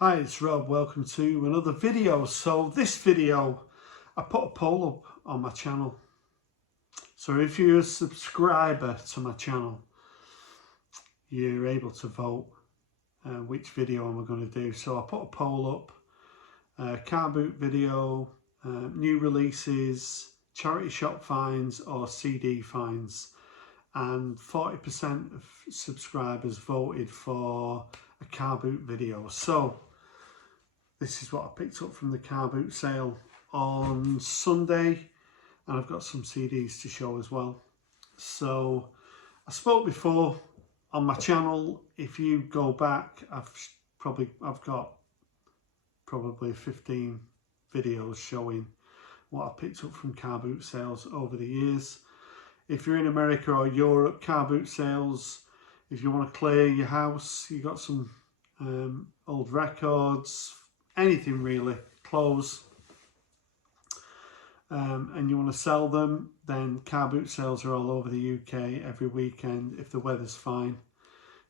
Hi, it's Rob. Welcome to another video. So this video, I put a poll up on my channel. So if you're a subscriber to my channel, you're able to vote which video am I going to do. So I put a poll up, car boot video, new releases, charity shop finds or CD finds. And 40% of subscribers voted for a car boot video. So this is what I picked up from the car boot sale on Sunday, and I've got some CDs to show as well. So I spoke before on my channel. If you go back, I've got probably 15 videos showing what I picked up from car boot sales over the years. If you're in America or Europe, car boot sales, if you want to clear your house, you got some old records, anything really, clothes, and you want to sell them, then car boot sales are all over the UK every weekend. If the weather's fine,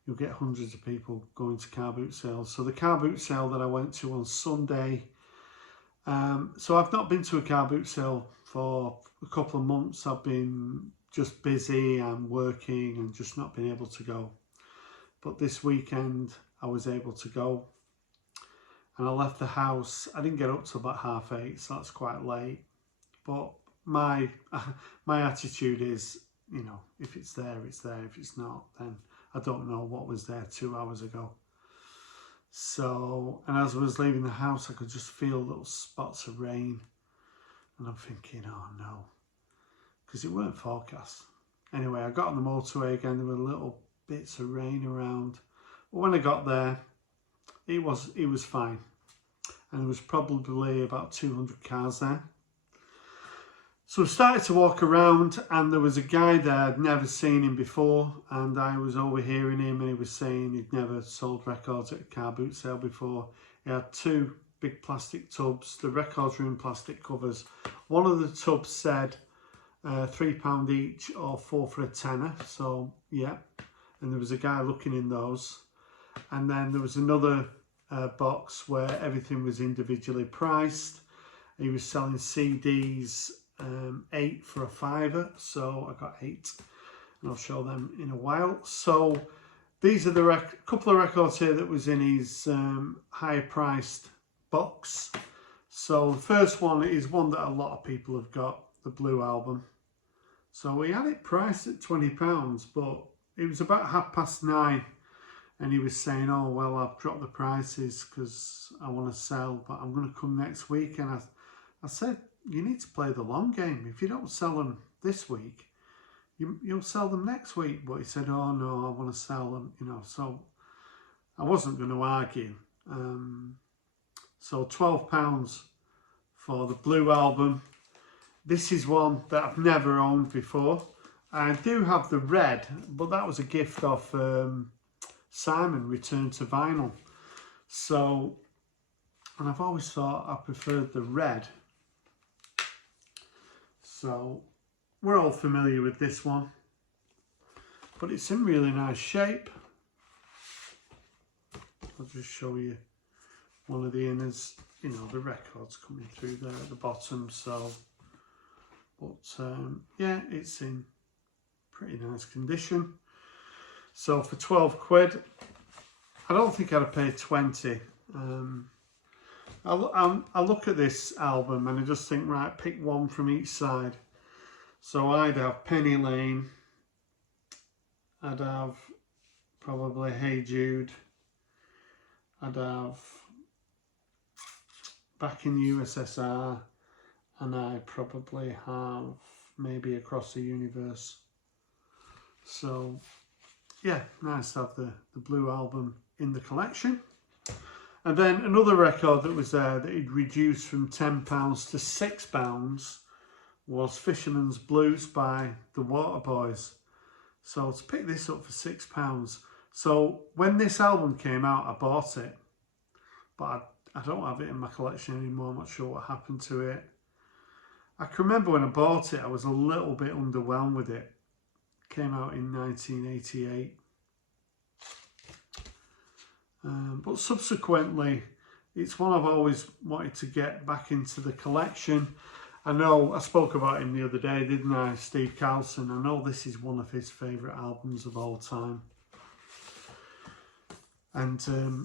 you'll get hundreds of people going to car boot sales. So the car boot sale that I went to on Sunday, so I've not been to a car boot sale for a couple of months. I've been just busy and working and just not been able to go. But this weekend I was able to go. And I left the house. I didn't get up till about 8:30, so that's quite late. But my attitude is, you know, if it's there, it's there. If it's not, then I don't know what was there 2 hours ago. So, and as I was leaving the house, I could just feel little spots of rain. And I'm thinking, oh no, because it weren't forecast. Anyway, I got on the motorway again. There were little bits of rain around. But when I got there, it was fine, and there was probably about 200 cars there. So I started to walk around, and there was a guy there. I'd never seen him before, and I was overhearing him, and he was saying he'd never sold records at a car boot sale before. He had two big plastic tubs. The records were in plastic covers. One of the tubs said £3 each or 4 for a tenner. So yeah, and there was a guy looking in those. And then there was another box where everything was individually priced. He was selling CDs, 8 for a £5, so I got 8, and I'll show them in a while. So these are the couple of records here that was in his higher priced box. So the first one is one that a lot of people have got, the Blue Album. So he had it priced at £20, but it was about 9:30. And he was saying, oh, well, I've dropped the prices because I want to sell, but I'm going to come next week. And I said, you need to play the long game. If you don't sell them this week, you'll sell them next week. But he said, oh, no, I want to sell them, you know. So I wasn't going to argue. So £12 for the Blue Album. This is one that I've never owned before. I do have the red, but that was a gift off Simon, Return to Vinyl. So, and I've always thought I preferred the red. So we're all familiar with this one, but it's in really nice shape. I'll just show you one of the inners, you know, the records coming through there at the bottom. So, but yeah, it's in pretty nice condition. So for 12 quid, I don't think I'd have paid 20. I look at this album and I just think, right, pick one from each side. So I'd have Penny Lane, I'd have probably Hey Jude, I'd have Back in the USSR, and I probably have maybe Across the Universe. So yeah, nice to have the Blue Album in the collection. And then another record that was there that he'd reduced from £10 to £6 was Fisherman's Blues by the Waterboys. So to pick this up for £6. So when this album came out, I bought it, but I don't have it in my collection anymore. I'm not sure what happened to it. I can remember when I bought it, I was a little bit underwhelmed with it. Came out in 1988. But subsequently, it's one I've always wanted to get back into the collection. I know I spoke about him the other day, didn't I? Steve Carlson. I know this is one of his favourite albums of all time. And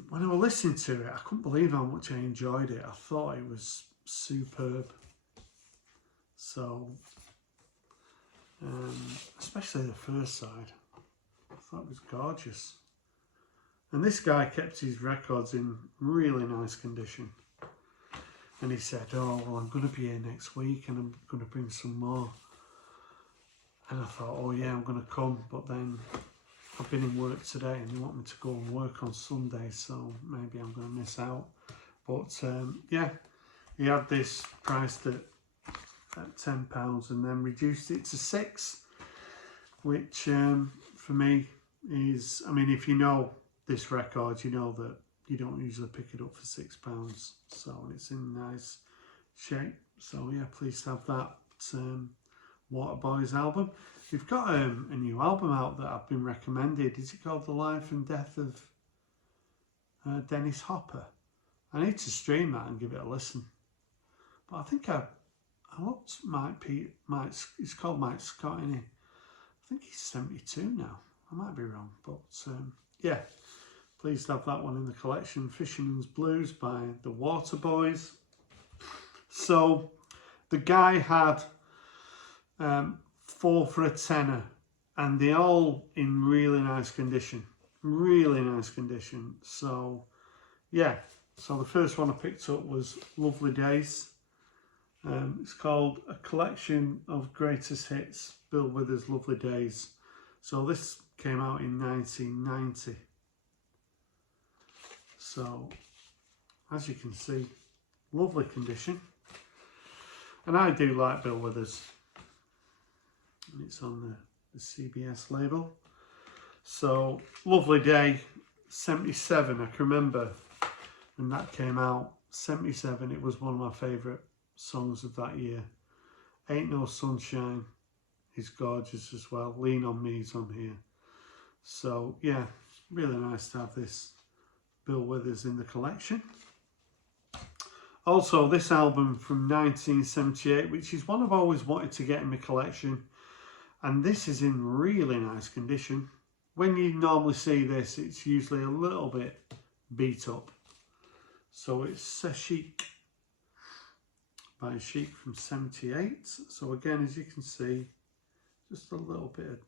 when I was listening to it, I couldn't believe how much I enjoyed it. I thought it was superb. So, especially the first side, I thought it was gorgeous. And this guy kept his records in really nice condition. And he said, oh, well, I'm going to be here next week and I'm going to bring some more. And I thought, oh yeah, I'm going to come. But then I've been in work today and they want me to go and work on Sunday, so maybe I'm going to miss out. But yeah, he had this priced at £10 and then reduced it to £6, which for me is, I mean, if you know this record, you know that you don't usually pick it up for £6, so it's in nice shape. So yeah, pleased to have that Waterboys album. We've got a new album out that I've been recommended. Is it called The Life and Death of Dennis Hopper? I need to stream that and give it a listen. But I think I looked it's called Mike Scott, isn't he? I think he's 72 now. I might be wrong, but yeah, pleased to have that one in the collection. Fisherman's Blues by the Waterboys. So the guy had 4 for a tenner, and they're all in really nice condition. Really nice condition. So yeah, so the first one I picked up was Lovely Days. It's called A Collection of Greatest Hits, Bill Withers' Lovely Days. So this came out in 1990. So as you can see, lovely condition. And I do like Bill Withers. And it's on the CBS label. So Lovely Day, 77. I can remember when that came out, 77. It was one of my favourite songs of that year. Ain't No Sunshine is gorgeous as well. Lean On Me is on here. So yeah, really nice to have this Bill Withers in the collection. Also, this album from 1978, which is one I've always wanted to get in my collection, and this is in really nice condition. When you normally see this, it's usually a little bit beat up. So it's Chic by Chic from 78. So again, as you can see, just a little bit of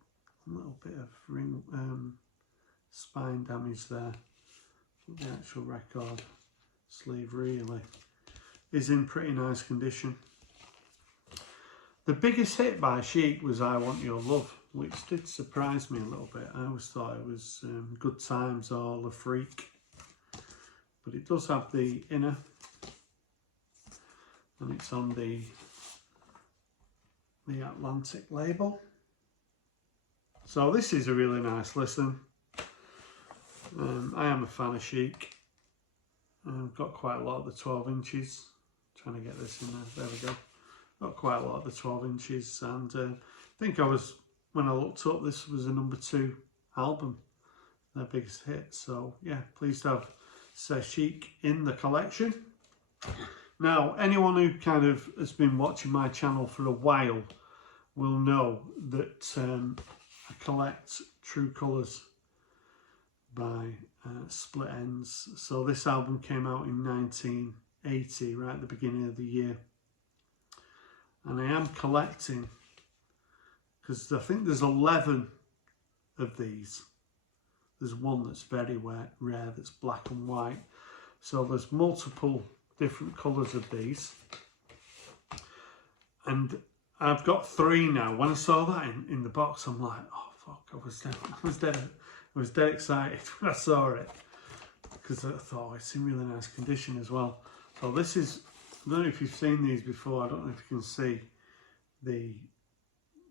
ring spine damage there. The actual record sleeve really is in pretty nice condition. The biggest hit by Chic was I Want Your Love, which did surprise me a little bit. I always thought it was Good Times or The Freak, but it does have the inner, and it's on the Atlantic label. So this is a really nice listen. I am a fan of Chic. I've got quite a lot of the 12 inches. Trying to get this in there. There we go. Got quite a lot of the 12 inches, and I think when I looked up, this was a #2 album, their biggest hit. So yeah, pleased to have C'est Chic in the collection. Now, anyone who kind of has been watching my channel for a while will know that I collect True Colours by Split Enz. So this album came out in 1980, right at the beginning of the year. And I am collecting, because I think there's 11 of these. There's one that's very rare, that's black and white. So there's multiple different colours of these. And I've got 3 now. When I saw that in the box, I'm like, oh fuck, I was dead excited when I saw it, because I thought, oh, it's in really nice condition as well. So this is, I don't know if you've seen these before. I don't know if you can see the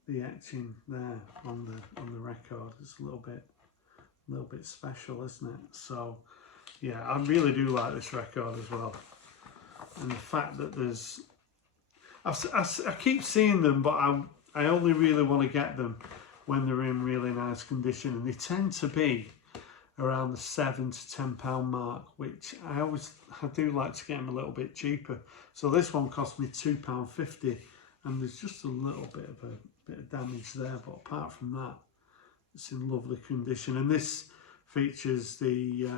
etching there on the record. It's a little bit special, isn't it? So yeah, I really do like this record as well. And the fact that there's, I keep seeing them, but I only really want to get them when they're in really nice condition, and they tend to be around the £7 to £10 mark, which I do like to get them a little bit cheaper. So this one cost me £2.50, and there's just a little bit of damage there, but apart from that, it's in lovely condition. And this features the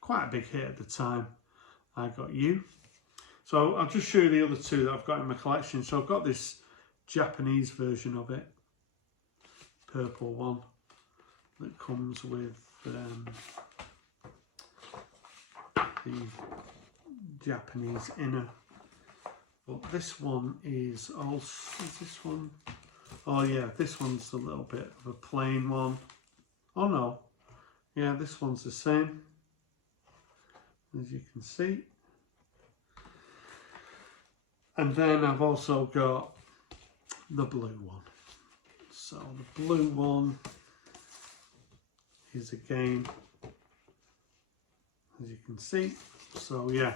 quite a big hit at the time, I Got You. So I'll just show you the other two that I've got in my collection. So I've got this Japanese version of it, purple one, that comes with the Japanese inner. But this one is also, is this one? Oh yeah, this one's a little bit of a plain one. Oh no, yeah, this one's the same, as you can see. And then I've also got the blue one. So the blue one is again, as you can see. So yeah,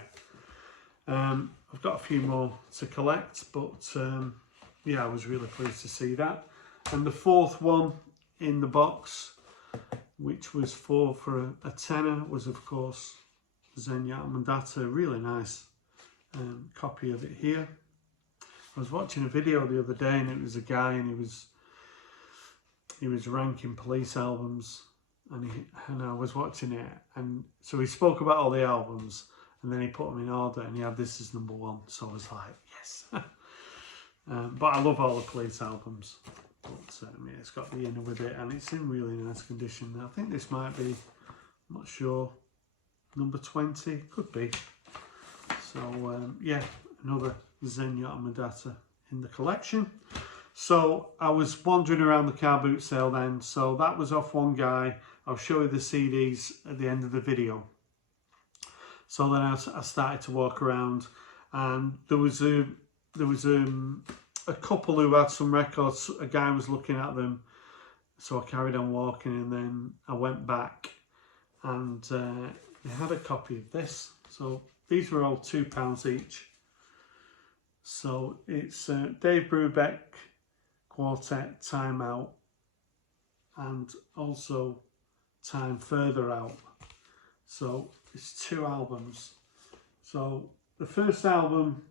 I've got a few more to collect, but yeah, I was really pleased to see that. And the fourth one in the box, which was for a tenner, was of course Zenyatta Mandata. Really nice copy of it here. I was watching a video the other day, and it was a guy, and he was ranking police albums, and I was watching it, and so he spoke about all the albums, and then he put them in order, and he had this as #1. So I was like, yes. But I love all the police albums. But yeah, it's got the inner with it, and it's in really nice condition. I think this might be, I'm not sure, number 20, could be. So yeah, another Zenyatta Mandata in the collection. So I was wandering around the car boot sale then. So that was off one guy. I'll show you the CDs at the end of the video. So then I started to walk around, and there was a couple who had some records. A guy was looking at them, so I carried on walking, and then I went back, and they had a copy of this. So these were all £2 each. So it's Dave Brubeck Quartet, Time Out, and also Time Further Out. So it's 2 albums. So the first album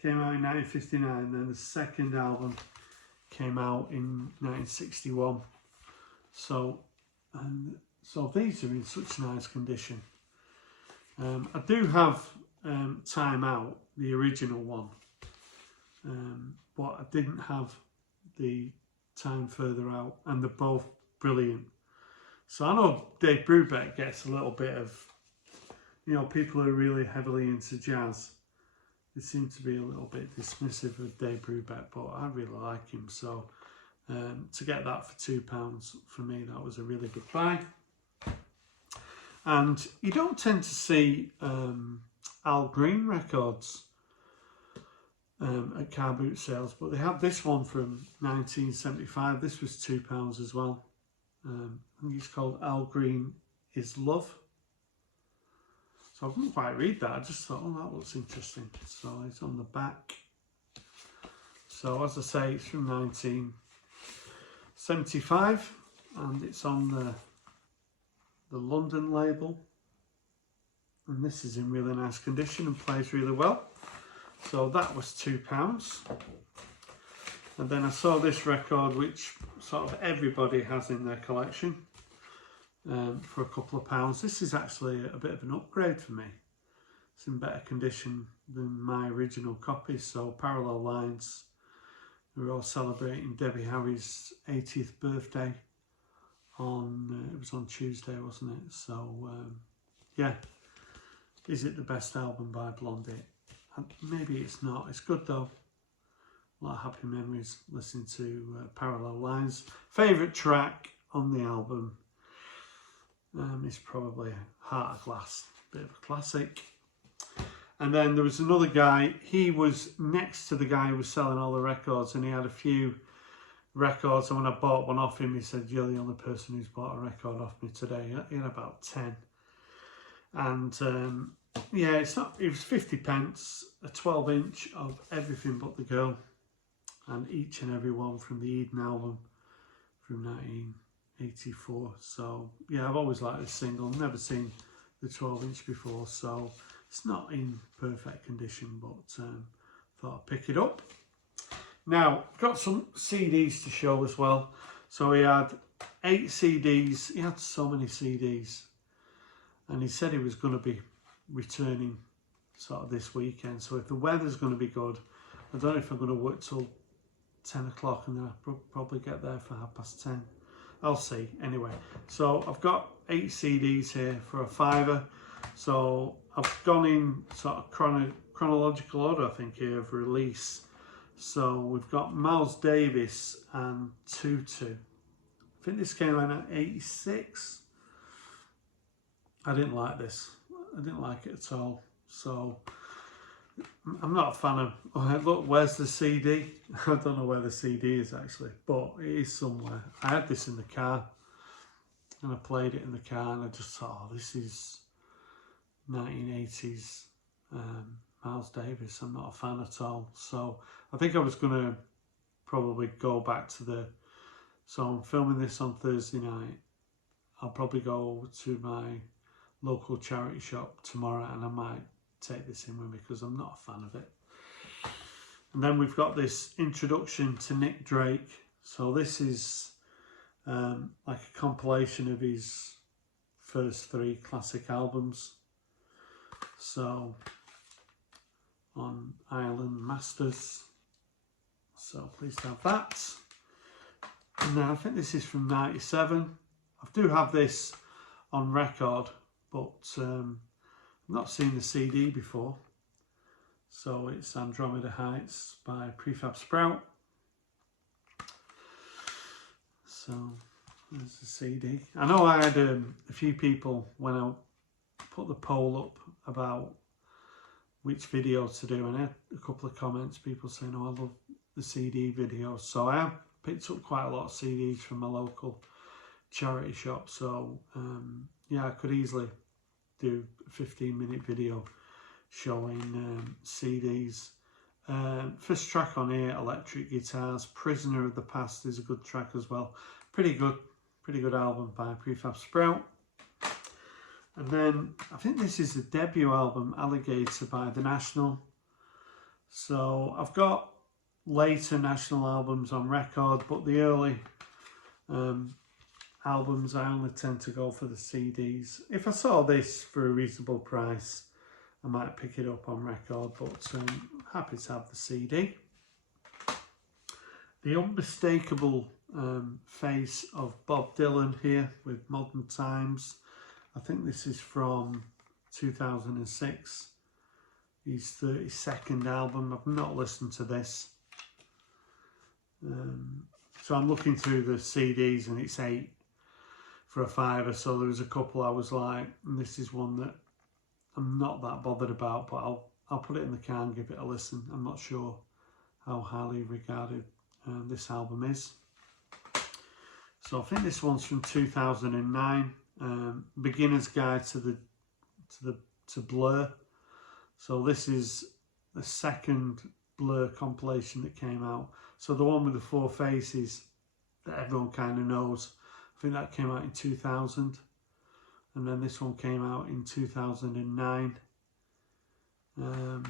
came out in 1959, then the second album came out in 1961. So these are in such nice condition. I do have Time Out, the original one, but I didn't have the Time Further Out, and they're both brilliant. So I know Dave Brubeck gets a little bit of, you know, people who are really heavily into jazz, they seem to be a little bit dismissive of Dave Brubeck, but I really like him. So to get that for £2, for me, that was a really good buy. And you don't tend to see Al Green records at car boot sales, but they had this one from 1975. This was £2 as well. I think it's called Al Green Is Love. So I couldn't quite read that. I just thought, oh, that looks interesting. So it's on the back. So as I say, it's from 1975, and it's on the London label. And this is in really nice condition and plays really well. So that was £2. And then I saw this record, which sort of everybody has in their collection, for a couple of pounds. This is actually a bit of an upgrade for me. It's in better condition than my original copy. So Parallel Lines, we're all celebrating Debbie Harry's 80th birthday on, it was on Tuesday, wasn't it? So yeah, is it the best album by Blondie? Maybe it's not. It's good though. A lot of happy memories listening to Parallel Lines. Favourite track on the album is probably Heart of Glass, bit of a classic. And then there was another guy, he was next to the guy who was selling all the records, and he had a few records, and when I bought one off him, he said, "You're the only person who's bought a record off me today." He had about 10. And yeah, it was 50p, a 12-inch of Everything But the Girl, and each and every one from the Eden album from 84. So yeah, I've always liked this single, never seen the 12-inch before, so it's not in perfect condition, but thought I'd pick it up. Now, got some CDs to show as well. So he had 8 CDs, he had so many CDs, and he said he was going to be returning sort of this weekend. So if the weather's going to be good, I don't know if I'm going to work till 10 o'clock and then I'll probably get there for 10:30. I'll see. Anyway, so I've got 8 CDs here for a £5. So I've gone in sort of chronological order, I think, here of release. So we've got Miles Davis and Tutu. I think this came out at 86. I didn't like this. I didn't like it at all. So I'm not a fan of, oh, look, where's the CD? I don't know where the CD is actually, but it is somewhere. I had this in the car and I played it in the car and I just thought, oh, this is 1980s Miles Davis. I'm not a fan at all. So I think I was going to probably go back to so I'm filming this on Thursday night. I'll probably go to my local charity shop tomorrow and I might take this in with me because I'm not a fan of it. And then we've got this introduction to Nick Drake. So this is like a compilation of his first 3 classic albums. So on Island Masters. So pleased to have that. And then I think this is from 97. I do have this on record, but I've not seen the CD before. So it's Andromeda Heights by Prefab Sprout. So there's the CD. I know I had a few people when I put the poll up about which video to do, and I had a couple of comments, people saying, oh, I love the CD videos. So I have picked up quite a lot of CDs from my local charity shop. So yeah, I could easily do a 15-minute video showing CDs. First track on here, Electric Guitars. Prisoner of the Past is a good track as well. Pretty good album by Prefab Sprout. And then I think this is the debut album, Alligator by The National. So I've got later National albums on record, but the early albums I only tend to go for the CDs. If I saw this for a reasonable price, I might pick it up on record, but happy to have the CD. The Unmistakable Face of Bob Dylan here with Modern Times. I think this is from 2006, his 32nd album. I've not listened to this. So I'm looking through the CDs and it's 8 for a £5. So there was a couple I was like, this is one that I'm not that bothered about, but I'll put it in the car and give it a listen. I'm not sure how highly regarded this album is. So I think this one's from 2009. Beginner's Guide to Blur. So this is the second Blur compilation that came out. So the one with the 4 faces that everyone kind of knows, I think that came out in 2000, and then this one came out in 2009. I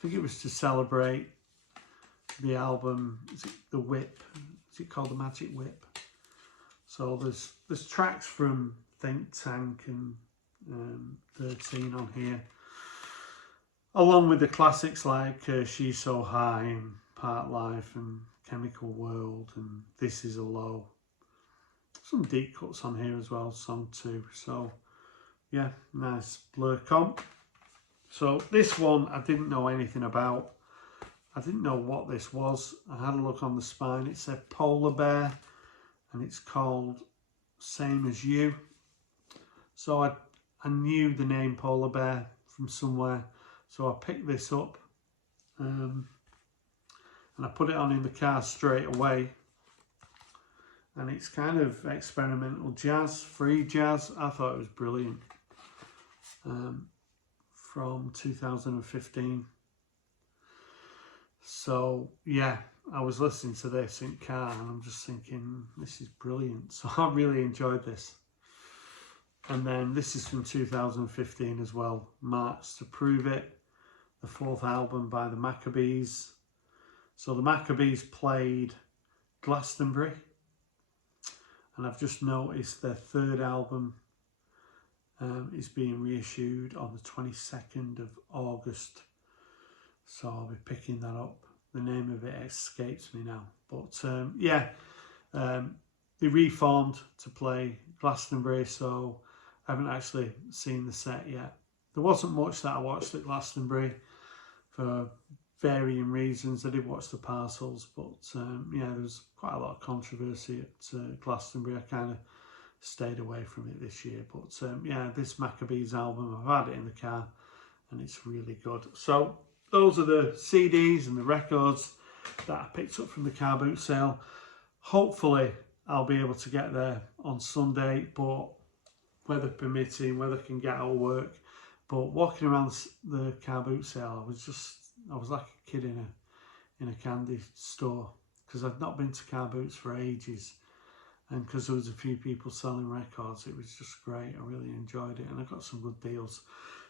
think it was to celebrate the album. Is it The Whip? Is it called The Magic Whip? So there's tracks from Think Tank and 13 on here, along with the classics like She's So High and Part Life and Chemical World and This Is a Low. Some deep cuts on here as well, song 2. So yeah, nice Blur comp. So this one I didn't know anything about. I didn't know what this was. I had a look on the spine. It said Polar Bear and it's called Same As You. So I knew the name Polar Bear from somewhere. So I picked this up and I put it on in the car straight away. And it's kind of experimental jazz, free jazz. I thought it was brilliant. From 2015. So yeah, I was listening to this in car and I'm just thinking, this is brilliant. So I really enjoyed this. And then this is from 2015 as well, March to Prove It, the 4th album by the Maccabees. So the Maccabees played Glastonbury, and I've just noticed their 3rd album is being reissued on the 22nd of August. So I'll be picking that up. The name of it escapes me now. But they reformed to play Glastonbury, so I haven't actually seen the set yet. There wasn't much that I watched at Glastonbury for varying reasons. I did watch the Parcels, but there was quite a lot of controversy at Glastonbury. I kind of stayed away from it this year. But this Maccabees album, I've had it in the car and it's really good. So those are the CDs and the records that I picked up from the car boot sale. Hopefully I'll be able to get there on Sunday, but weather permitting, whether I can get out of work. But walking around the car boot sale, I was like a kid in a candy store, because I've not been to car boots for ages, and because there was a few people selling records, it was just great. I really enjoyed it and I got some good deals.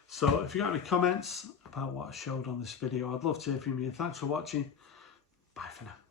So if you got any comments about what I showed on this video, I'd love to hear from you. Thanks for watching. Bye for now.